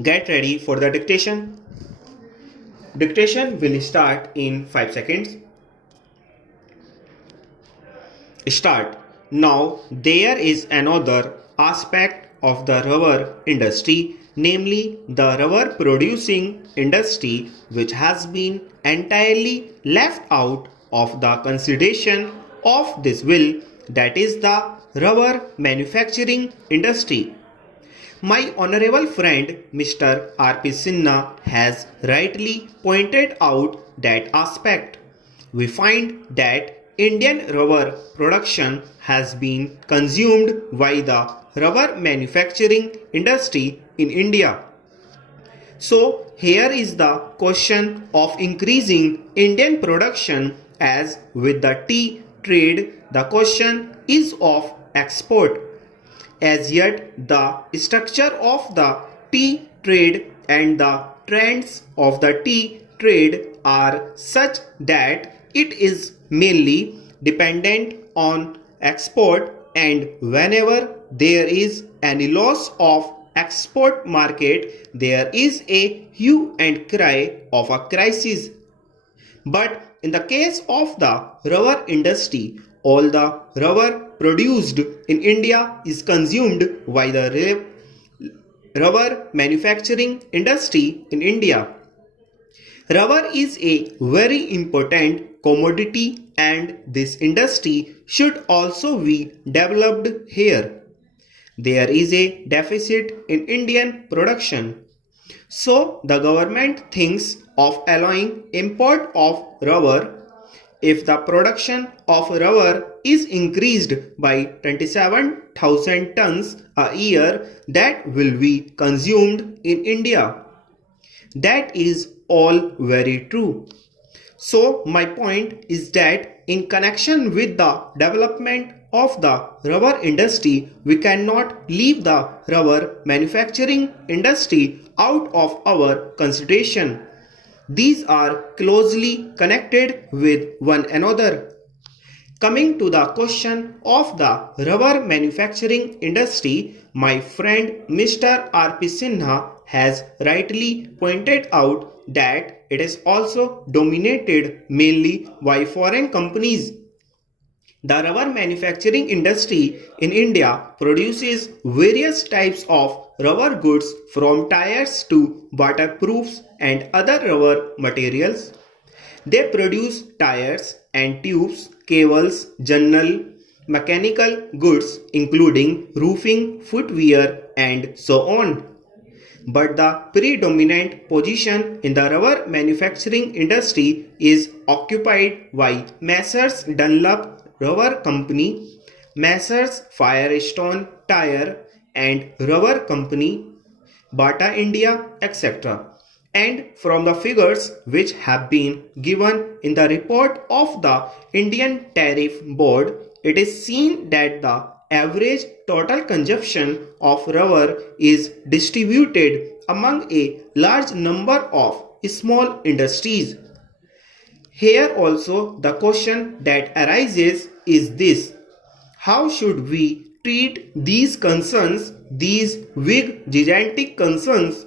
Get ready for the dictation. Dictation will start in 5 seconds. Start. Now, there is another aspect of the rubber industry, namely the rubber producing industry, which has been entirely left out of the consideration of this bill, that is the rubber manufacturing industry. My honorable friend Mr. R.P. Sinha has rightly pointed out that aspect. We find that Indian rubber production has been consumed by the rubber manufacturing industry in India. So, here is the question of increasing Indian production, as with the tea trade, the question is of export. As yet, the structure of the tea trade and the trends of the tea trade are such that it is mainly dependent on export, and whenever there is any loss of export market, there is a hue and cry of a crisis. But in the case of the rubber industry, all the rubber produced in India is consumed by the rubber manufacturing industry in India. Rubber is a very important commodity, and this industry should also be developed here. There is a deficit in Indian production. So the government thinks of allowing import of rubber. If the production of rubber is increased by 27,000 tons a year, that will be consumed in India. That is all very true. So my point is that in connection with the development of the rubber industry, we cannot leave the rubber manufacturing industry out of our consideration. These are closely connected with one another. Coming to the question of the rubber manufacturing industry, my friend Mr. R.P. Sinha has rightly pointed out that it is also dominated mainly by foreign companies. The rubber manufacturing industry in India produces various types of rubber goods, from tires to waterproofs and other rubber materials. They produce tires and tubes, cables, general mechanical goods including roofing, footwear, and so on. But the predominant position in the rubber manufacturing industry is occupied by Messrs. Dunlop Rubber Company, Messrs. Firestone Tire and Rubber Company, Bata India, etc. And from the figures which have been given in the report of the Indian Tariff Board, it is seen that the average total consumption of rubber is distributed among a large number of small industries. Here also the question that arises is this: how should we treat these concerns, these big gigantic concerns?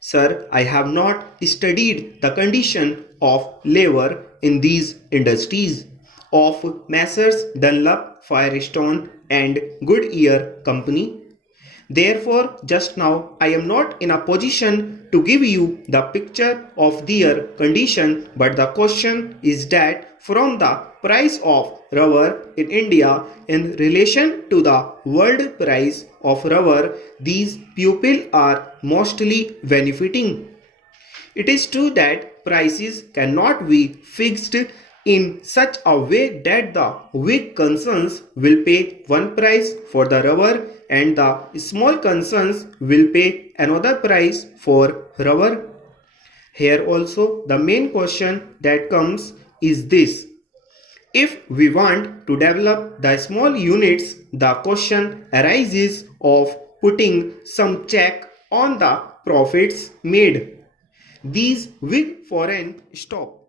Sir, I have not studied the condition of labor in these industries of Messrs. Dunlop, Firestone and Goodyear Company. Therefore, just now I am not in a position to give you the picture of their condition, but the question is that from the price of rubber in India in relation to the world price of rubber, these people are mostly benefiting. It is true that prices cannot be fixed in such a way that the big concerns will pay one price for the rubber and the small concerns will pay another price for rubber. Here also the main question that comes is this: if we want to develop the small units, the question arises of putting some check on the profits made. These big foreign stop